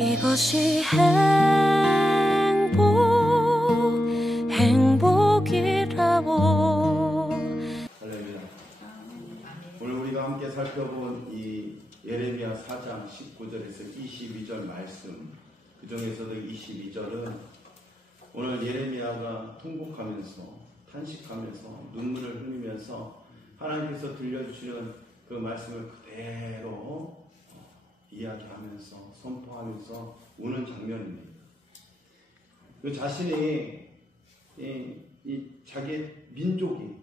이것이 행복이라고. 할렐루야. 오늘 우리가 함께 살펴본 이 예레미야 4장 19절에서 22절 말씀, 그 중에서도 22절은 오늘 예레미야가 통곡하면서 탄식하면서 눈물을 흘리면서 하나님께서 들려주시는 그 말씀을 그대로 이야기하면서 선포하면서 우는 장면입니다. 그 자신이 자기 민족이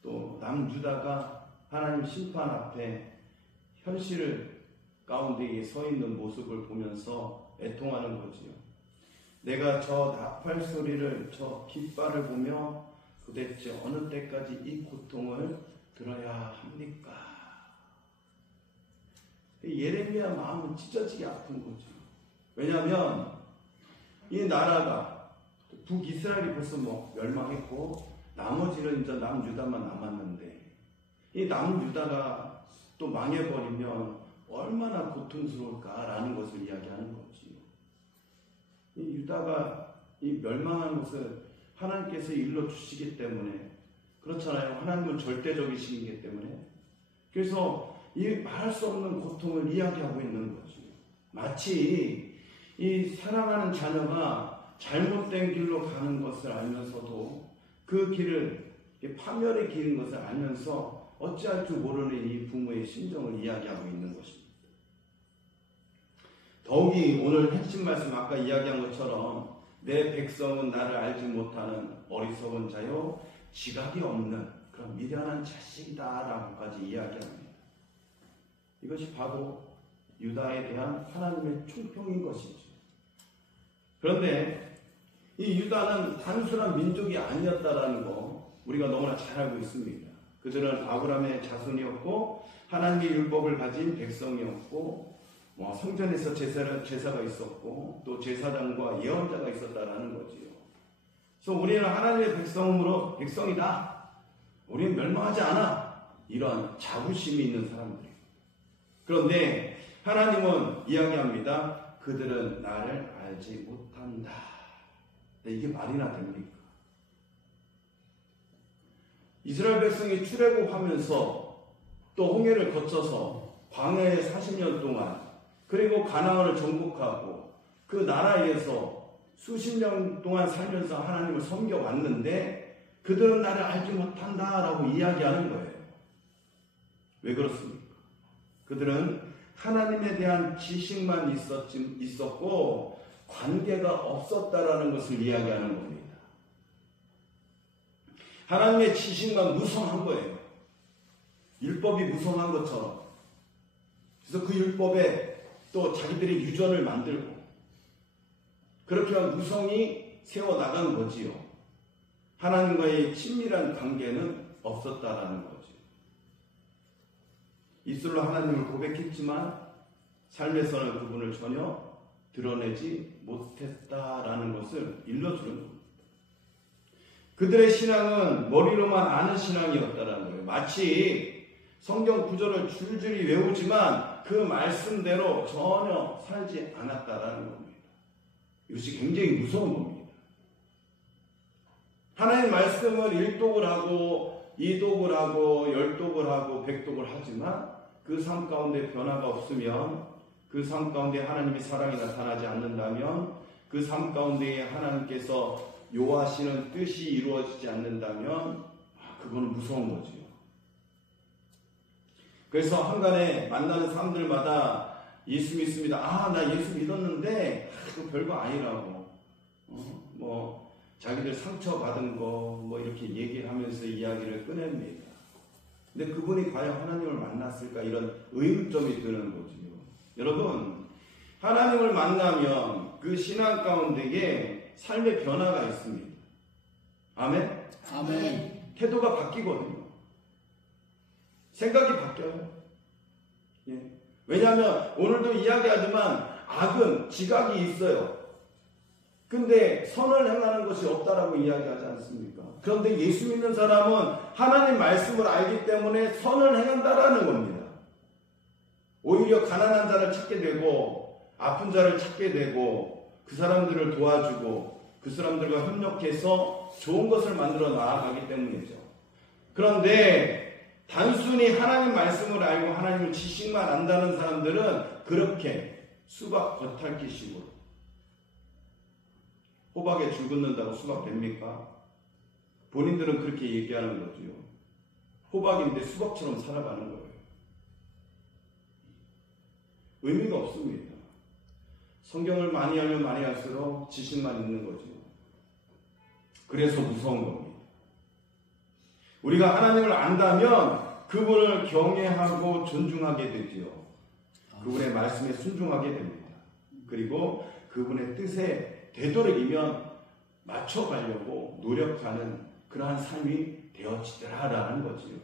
또 남유다가 하나님 심판 앞에 현실 가운데 서 있는 모습을 보면서 애통하는 거지요. 내가 저 나팔 소리를, 저 깃발을 보며 도대체 어느 때까지 이 고통을 들어야 합니까? 예레미야 마음은 찢어지게 아픈 거죠. 왜냐하면 이 나라가 북이스라엘이 벌써 멸망했고 나머지는 이제 남유다만 남았는데 이 남유다가 또 망해버리면 얼마나 고통스러울까라는 것을 이야기하는 거지요. 이 유다가 이 멸망한 것을 하나님께서 일러 주시기 때문에 그렇잖아요. 하나님은 절대적이시기 때문에 그래서 이 말할 수 없는 고통을 이야기하고 있는 거죠. 마치 이 사랑하는 자녀가 잘못된 길로 가는 것을 알면서도 그 길을 파멸의 길인 것을 알면서 어찌할 줄 모르는 이 부모의 심정을 이야기하고 있는 것입니다. 더욱이 오늘 핵심 말씀 아까 이야기한 것처럼 내 백성은 나를 알지 못하는 어리석은 자요 지각이 없는 그런 미련한 자식이다라고까지 이야기합니다. 이것이 바로 유다에 대한 하나님의 총평인 것이죠. 그런데 이 유다는 단순한 민족이 아니었다라는 거 우리가 너무나 잘 알고 있습니다. 그들은 아브라함의 자손이었고 하나님의 율법을 가진 백성이었고 성전에서 제사가 있었고 또 제사장과 예언자가 있었다라는 거지요. 그래서 우리는 하나님의 백성이다. 우리는 멸망하지 않아. 이러한 자부심이 있는 사람들이에요. 그런데 하나님은 이야기합니다. 그들은 나를 알지 못한다. 이게 말이나 됩니까? 이스라엘 백성이 출애굽하면서 또 홍해를 거쳐서 광야에 40년 동안 그리고 가나안을 정복하고 그 나라에서 수십 년 동안 살면서 하나님을 섬겨왔는데 그들은 나를 알지 못한다라고 이야기하는 거예요. 왜 그렇습니까? 그들은 하나님에 대한 지식만 있었고 관계가 없었다라는 것을 이야기하는 겁니다. 하나님의 지식만 무성한 거예요. 율법이 무성한 것처럼. 그래서 그 율법에 또 자기들의 유전을 만들고 그렇게 한 무성이 세워나간 거지요. 하나님과의 친밀한 관계는 없었다라는 거죠. 입술로 하나님을 고백했지만 삶에서는 그분을 전혀 드러내지 못했다라는 것을 일러주는 겁니다. 그들의 신앙은 머리로만 아는 신앙이었다라는 거예요. 마치 성경 구절을 줄줄이 외우지만 그 말씀대로 전혀 살지 않았다라는 겁니다. 이것이 굉장히 무서운 겁니다. 하나님의 말씀을 1독을 하고 2독을 하고 10독을 하고 100독을 하지만 그 삶 가운데 변화가 없으면 그 삶 가운데 하나님의 사랑이 나타나지 않는다면 그 삶 가운데 하나님께서 요하시는 뜻이 이루어지지 않는다면 그거는 무서운 거죠. 그래서 한간에 만나는 사람들마다 예수 믿습니다. 나 예수 믿었는데 그거 별거 아니라고 자기들 상처받은 거 이렇게 얘기하면서 이야기를 꺼냅니다. 근데 그분이 과연 하나님을 만났을까 이런 의문점이 드는 거죠. 여러분 하나님을 만나면 그 신앙 가운데에 삶의 변화가 있습니다. 아멘? 아멘. 태도가 바뀌거든요. 생각이 바뀌어요. 예. 왜냐하면 오늘도 이야기하지만 악은 지각이 있어요. 근데 선을 행하는 것이 없다라고 이야기하지 않습니까? 그런데 예수 믿는 사람은 하나님 말씀을 알기 때문에 선을 행한다라는 겁니다. 오히려 가난한 자를 찾게 되고 아픈 자를 찾게 되고 그 사람들을 도와주고 그 사람들과 협력해서 좋은 것을 만들어 나아가기 때문이죠. 그런데 단순히 하나님 말씀을 알고 하나님을 지식만 안다는 사람들은 그렇게 수박 겉핥기식으로 호박에 줄 긋는다고 수박 됩니까? 본인들은 그렇게 얘기하는 거죠. 호박인데 수박처럼 살아가는 거예요. 의미가 없습니다. 성경을 많이 알면 많이 할수록 지식만 있는 거죠. 그래서 무서운 겁니다. 우리가 하나님을 안다면 그분을 경외하고 존중하게 되지요. 그분의 말씀에 순종하게 됩니다. 그리고 그분의 뜻에 되도록이면 맞춰가려고 노력하는 그러한 삶이 되어지더라라는 거지요.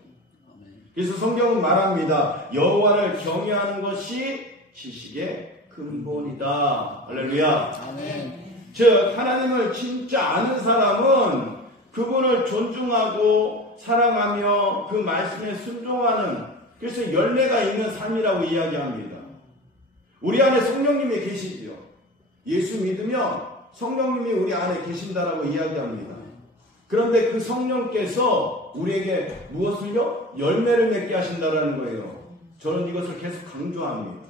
그래서 성경은 말합니다. 여호와를 경외하는 것이 지식의 근본이다. 할렐루야. 아멘. 즉 하나님을 진짜 아는 사람은 그분을 존중하고 사랑하며 그 말씀에 순종하는, 그래서 열매가 있는 삶이라고 이야기합니다. 우리 안에 성령님이 계시지요. 예수 믿으면 성령님이 우리 안에 계신다라고 이야기합니다. 그런데 그 성령께서 우리에게 무엇을요? 열매를 맺게 하신다라는 거예요. 저는 이것을 계속 강조합니다.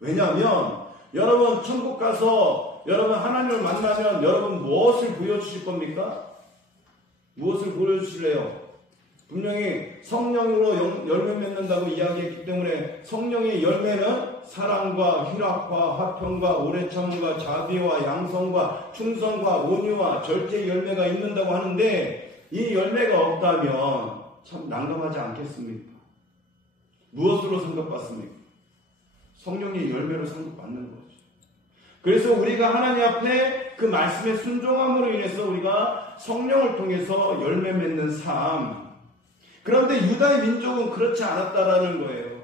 왜냐하면 여러분 천국 가서 여러분 하나님을 만나면 여러분 무엇을 보여주실 겁니까? 무엇을 보여주실래요? 분명히 성령으로 열매 맺는다고 이야기했기 때문에 성령의 열매는 사랑과 희락과 화평과 오래 참음과 자비와 양성과 충성과 온유와 절제의 열매가 있는다고 하는데 이 열매가 없다면 참 난감하지 않겠습니까? 무엇으로 상급받습니까? 성령의 열매로 상급받는 거죠. 그래서 우리가 하나님 앞에 그 말씀에 순종함으로 인해서 우리가 성령을 통해서 열매 맺는 삶. 그런데 유다의 민족은 그렇지 않았다라는 거예요.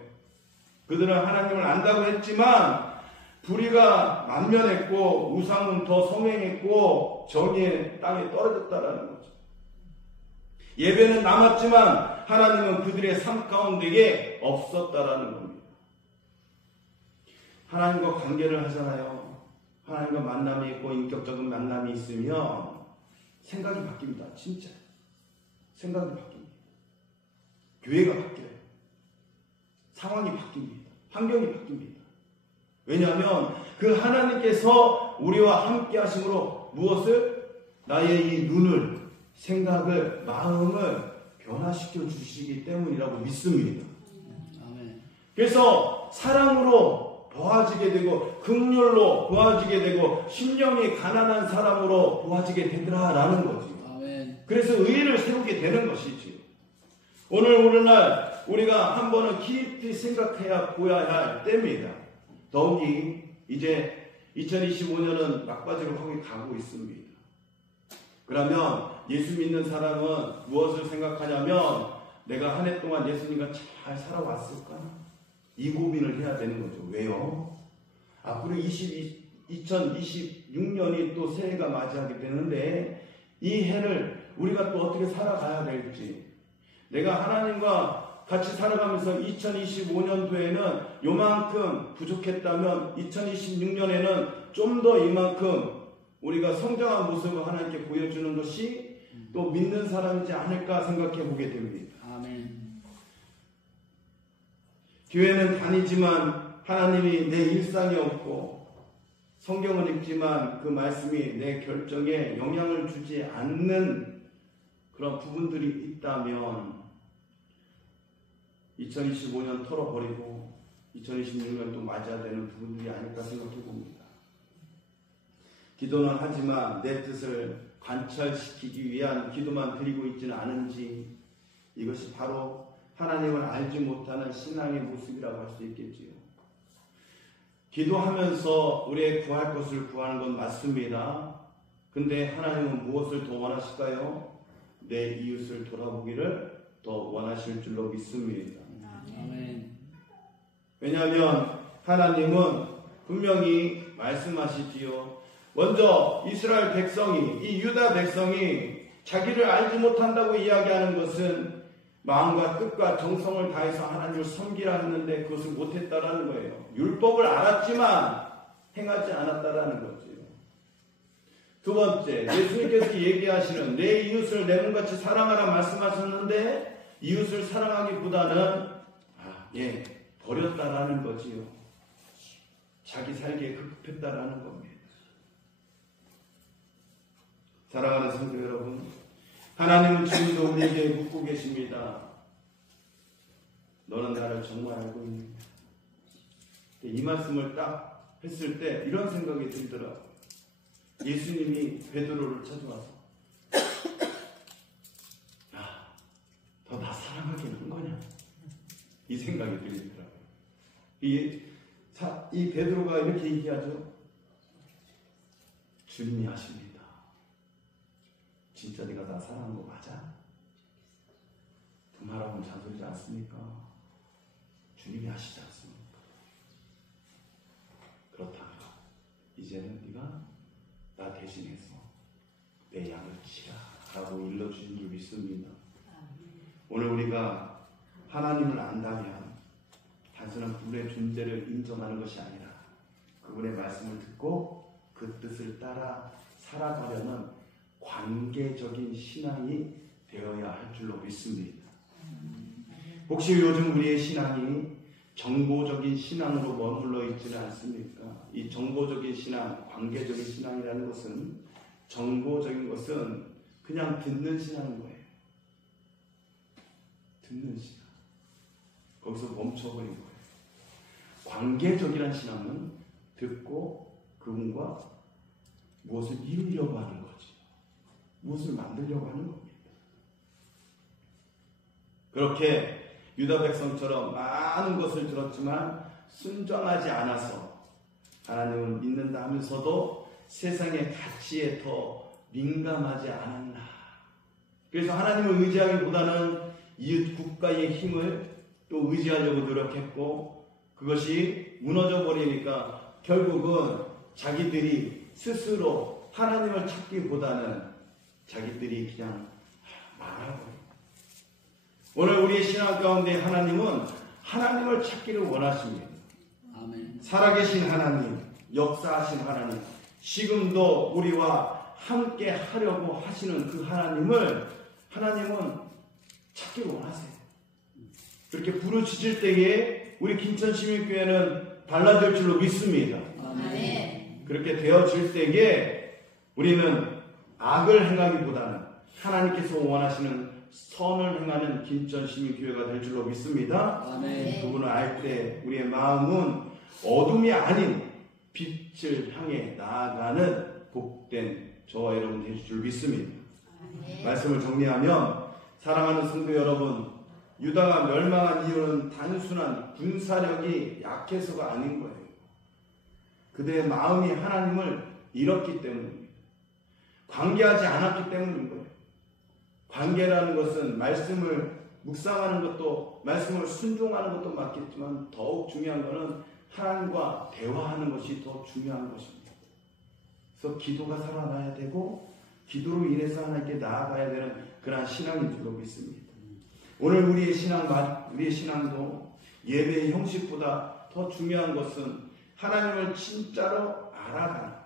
그들은 하나님을 안다고 했지만 불의가 만면했고 우상은 더 성행했고 정의의 땅에 떨어졌다라는 거죠. 예배는 남았지만 하나님은 그들의 삶 가운데에 없었다라는 겁니다. 하나님과 관계를 하잖아요. 하나님과 만남이 있고 인격적인 만남이 있으면 생각이 바뀝니다. 진짜 생각이 바뀝니다. 교회가 바뀌어요. 상황이 바뀝니다. 환경이 바뀝니다. 왜냐하면 그 하나님께서 우리와 함께 하심으로 무엇을? 나의 이 눈을, 생각을, 마음을 변화시켜 주시기 때문이라고 믿습니다. 그래서 사랑으로 보아지게 되고 긍휼로 보아지게 되고 심령이 가난한 사람으로 보아지게 되더라라는 거지. 그래서 의를 세우게 되는 것이지. 오늘날 우리가 한 번은 깊이 생각해야 보아야 할 때입니다. 더욱이 이제 2025년은 막바지로 거기 가고 있습니다. 그러면 예수 믿는 사람은 무엇을 생각하냐면 내가 한 해 동안 예수님과 잘 살아왔을까? 이 고민을 해야 되는 거죠. 왜요? 앞으로 2026년이 또 새해가 맞이하게 되는데 이 해를 우리가 또 어떻게 살아가야 될지, 내가 하나님과 같이 살아가면서 2025년도에는 요만큼 부족했다면 2026년에는 좀 더 이만큼 우리가 성장한 모습을 하나님께 보여주는 것이 또 믿는 사람이지 않을까 생각해 보게 됩니다. 아멘. 교회는 다니지만 하나님이 내 일상이 없고 성경을 읽지만 그 말씀이 내 결정에 영향을 주지 않는 그런 부분들이 있다면 2025년 털어버리고 2026년 또 맞아야 되는 부분들이 아닐까 생각해 봅니다. 기도는 하지만 내 뜻을 관철시키기 위한 기도만 드리고 있지는 않은지, 이것이 바로 하나님을 알지 못하는 신앙의 모습이라고 할 수 있겠지요. 기도하면서 우리의 구할 것을 구하는 건 맞습니다. 근데 하나님은 무엇을 더 원하실까요? 내 이웃을 돌아보기를 더 원하실 줄로 믿습니다. 아멘. 왜냐하면 하나님은 분명히 말씀하시지요. 먼저 이스라엘 백성이, 이 유다 백성이 자기를 알지 못한다고 이야기하는 것은 마음과 뜻과 정성을 다해서 하나님을 섬기라 했는데 그것을 못했다라는 거예요. 율법을 알았지만 행하지 않았다라는 거지요. 두 번째, 예수님께서 얘기하시는 내 이웃을 내 몸같이 사랑하라 말씀하셨는데 이웃을 사랑하기보다는 버렸다라는 거지요. 자기 살기에 급급했다라는 겁니다. 사랑하는 성도 여러분, 하나님은 지금도 우리에게 묻고 계십니다. 너는 나를 정말 알고 있느냐? 이 말씀을 딱 했을 때 이런 생각이 들더라고요. 예수님이 베드로를 찾아와서 더 나 사랑하긴 한 거냐? 이 생각이 들리더라고요. 이 베드로가 이렇게 얘기하죠. 주님이 하십니다. 진짜 네가 나 사랑한 거 맞아? 그 말하고는 잔소리지 않습니까? 주님이 하시지 않습니까? 그렇다면 이제는 네가 나 대신해서 내 양을 치라 라고 일러주신 줄 믿습니다. 오늘 우리가 하나님을 안다면 단순한 그분의 존재를 인정하는 것이 아니라 그분의 말씀을 듣고 그 뜻을 따라 살아가려는 관계적인 신앙이 되어야 할 줄로 믿습니다. 혹시 요즘 우리의 신앙이 정보적인 신앙으로 머물러 있지는 않습니까? 이 정보적인 신앙, 관계적인 신앙이라는 것은 정보적인 것은 그냥 듣는 신앙인 거예요. 듣는 신앙. 거기서 멈춰버린 거예요. 관계적이란 신앙은 듣고 그분과 무엇을 이루려고 하는 거지. 무엇을 만들려고 하는 겁니다. 그렇게 유다 백성처럼 많은 것을 들었지만 순종하지 않아서 하나님을 믿는다 하면서도 세상의 가치에 더 민감하지 않았나. 그래서 하나님을 의지하기보다는 이웃 국가의 힘을 또 의지하려고 노력했고 그것이 무너져 버리니까 결국은 자기들이 스스로 하나님을 찾기보다는 자기들이 그냥 말하고 오늘 우리의 신앙 가운데 하나님은 하나님을 찾기를 원하십니다. 아멘. 살아계신 하나님, 역사하신 하나님, 지금도 우리와 함께 하려고 하시는 그 하나님은 찾기를 원하세요. 그렇게 부르짖을 때에 우리 김천시민교회는 달라질 줄로 믿습니다. 아멘. 그렇게 되어질 때에 우리는 악을 행하기보다는 하나님께서 원하시는 선을 행하는 김천시민교회가 될 줄로 믿습니다. 아멘. 그분을 알 때 우리의 마음은 어둠이 아닌 빛을 향해 나아가는 복된 저와 여러분 될 줄 믿습니다. 아멘. 말씀을 정리하면 사랑하는 성도 여러분, 유다가 멸망한 이유는 단순한 군사력이 약해서가 아닌 거예요. 그들의 마음이 하나님을 잃었기 때문입니다. 관계하지 않았기 때문인 거예요. 관계라는 것은 말씀을 묵상하는 것도 말씀을 순종하는 것도 맞겠지만 더욱 중요한 것은 하나님과 대화하는 것이 더 중요한 것입니다. 그래서 기도가 살아나야 되고 기도로 인해서 하나님께 나아가야 되는 그러한 신앙인 줄로 믿습니다. 오늘 우리의 신앙도 예배의 형식보다 더 중요한 것은 하나님을 진짜로 알아가는 것.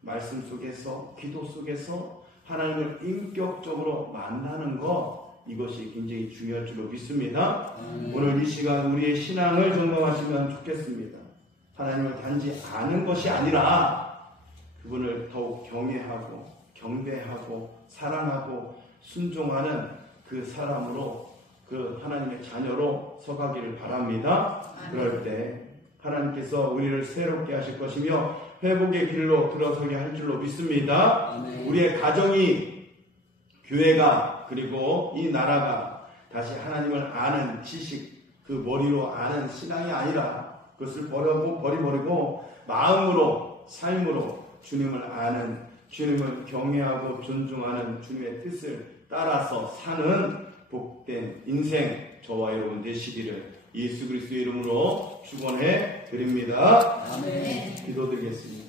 말씀 속에서 기도 속에서 하나님을 인격적으로 만나는 것, 이것이 굉장히 중요할 줄로 믿습니다. 오늘 이 시간 우리의 신앙을 점검하시면 좋겠습니다. 하나님을 단지 아는 것이 아니라 그분을 더욱 경외하고 경배하고 사랑하고 순종하는 그 사람으로 그 하나님의 자녀로 서가기를 바랍니다. 그럴 때 하나님께서 우리를 새롭게 하실 것이며 회복의 길로 들어서게 할 줄로 믿습니다. 아멘. 우리의 가정이, 교회가, 그리고 이 나라가 다시 하나님을 아는 지식, 그 머리로 아는 신앙이 아니라 그것을 버려버리고 마음으로, 삶으로 주님을 아는, 주님을 경외하고 존중하는 주님의 뜻을 따라서 사는 복된 인생 저와 여러분 되시기를 예수 그리스도의 이름으로 축원해 드립니다. 아멘. 기도드리겠습니다.